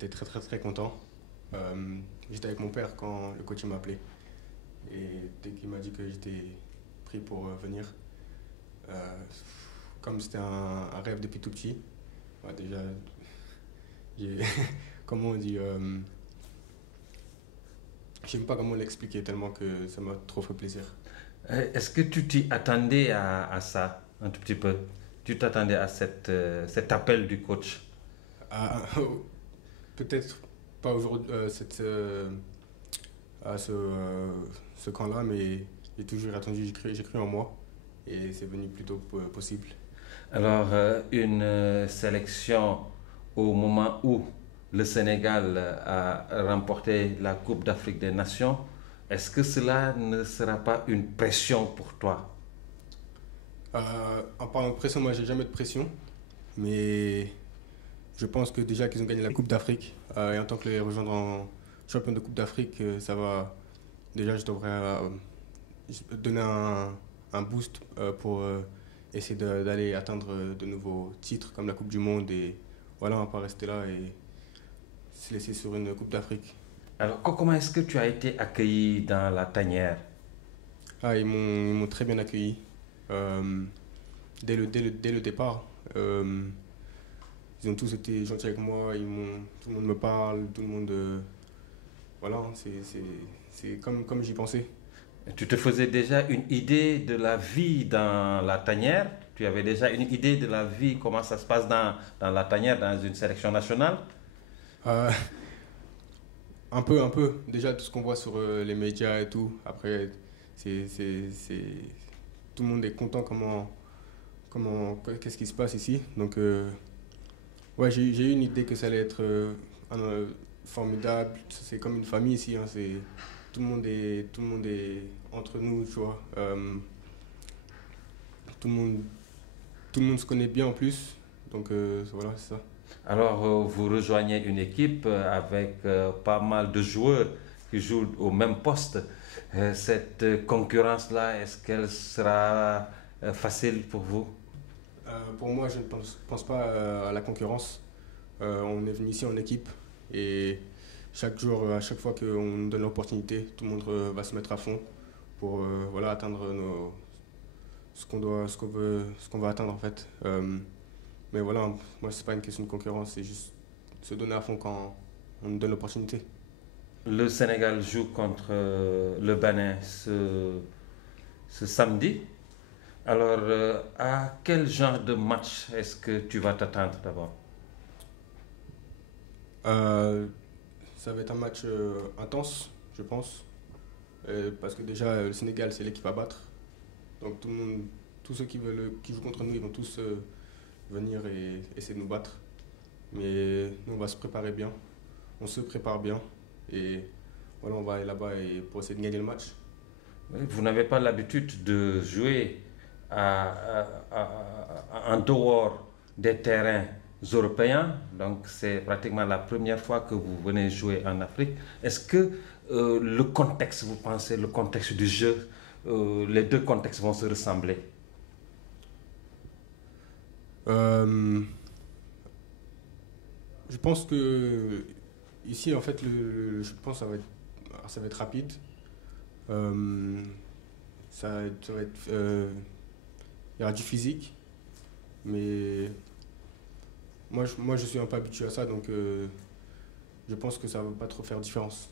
j'étais très content. J'étais avec mon père quand le coach m'a appelé. Et dès qu'il m'a dit que j'étais pris pour venir, euh, comme c'était un rêve depuis tout petit, bah, déjà, j'ai, comment on dit, je sais même pas comment l'expliquer tellement que ça m'a trop fait plaisir. Est-ce que tu t'y attendais à ça un tout petit peu? Tu t'attendais à cet appel du coach? Ah, peut-être pas aujourd'hui, à ce camp-là, mais j'ai toujours attendu, j'ai cru en moi et c'est venu plus tôt possible. Alors, une sélection au moment où le Sénégal a remporté la Coupe d'Afrique des Nations, est-ce que cela ne sera pas une pression pour toi? En parlant de pression, moi j'ai jamais de pression, mais je pense que déjà qu'ils ont gagné la Coupe d'Afrique et en tant que les rejoindre en champion de Coupe d'Afrique, ça va. Déjà, je devrais donner un boost pour essayer d'aller atteindre de nouveaux titres comme la Coupe du Monde et voilà, on va pas rester là et se laisser sur une Coupe d'Afrique. Alors, comment est-ce que tu as été accueilli dans la tanière? Ah, ils m'ont très bien accueilli euh, dès le départ. Ils ont tous été gentils avec moi, tout le monde me parle, tout le monde. Voilà, c'est comme j'y pensais. Tu te faisais déjà une idée de la vie dans la tanière? Tu avais déjà une idée de la vie, comment ça se passe dans la tanière, dans une sélection nationale? Euh, un peu. Déjà, tout ce qu'on voit sur les médias et tout. Après, c'est tout le monde est content qu'est-ce qui se passe ici. Donc, ouais, j'ai eu une idée que ça allait être formidable. C'est comme une famille ici. Hein, tout le monde est entre nous, tu vois. Tout le monde, tout le monde se connaît bien en plus. Donc, voilà, c'est ça. Alors, vous rejoignez une équipe avec pas mal de joueurs qui jouent au même poste. Cette concurrence-là, est-ce qu'elle sera facile pour vous? Pour moi, je ne pense pas à la concurrence. On est venu ici en équipe et chaque jour, à chaque fois qu'on nous donne l'opportunité, tout le monde va se mettre à fond pour voilà, atteindre ce qu'on veut, ce qu'on va atteindre en fait. Mais voilà, moi, c'est pas une question de concurrence, c'est juste se donner à fond quand on nous donne l'opportunité. Le Sénégal joue contre le Bénin ce samedi. Alors, à quel genre de match est-ce que tu vas t'attendre d'abord? Euh, Ça va être un match intense, je pense, parce que déjà, le Sénégal, c'est l'équipe à battre. Donc tout le monde, tous ceux qui jouent contre nous, ils vont tous venir et essayer de nous battre. Mais nous, on va se préparer bien. On se prépare bien. Et voilà, on va aller là-bas et pour essayer de gagner le match. Oui, vous n'avez pas l'habitude de jouer en dehors des terrains européens, donc c'est pratiquement la première fois que vous venez jouer en Afrique. Est-ce que le contexte, vous pensez, le contexte du jeu, les deux contextes vont se ressembler? Euh, je pense que ici, en fait, je pense que ça va être rapide. Euh, ça va être, il y aura du physique, mais moi, je suis un peu habitué à ça, donc je pense que ça va pas trop faire différence.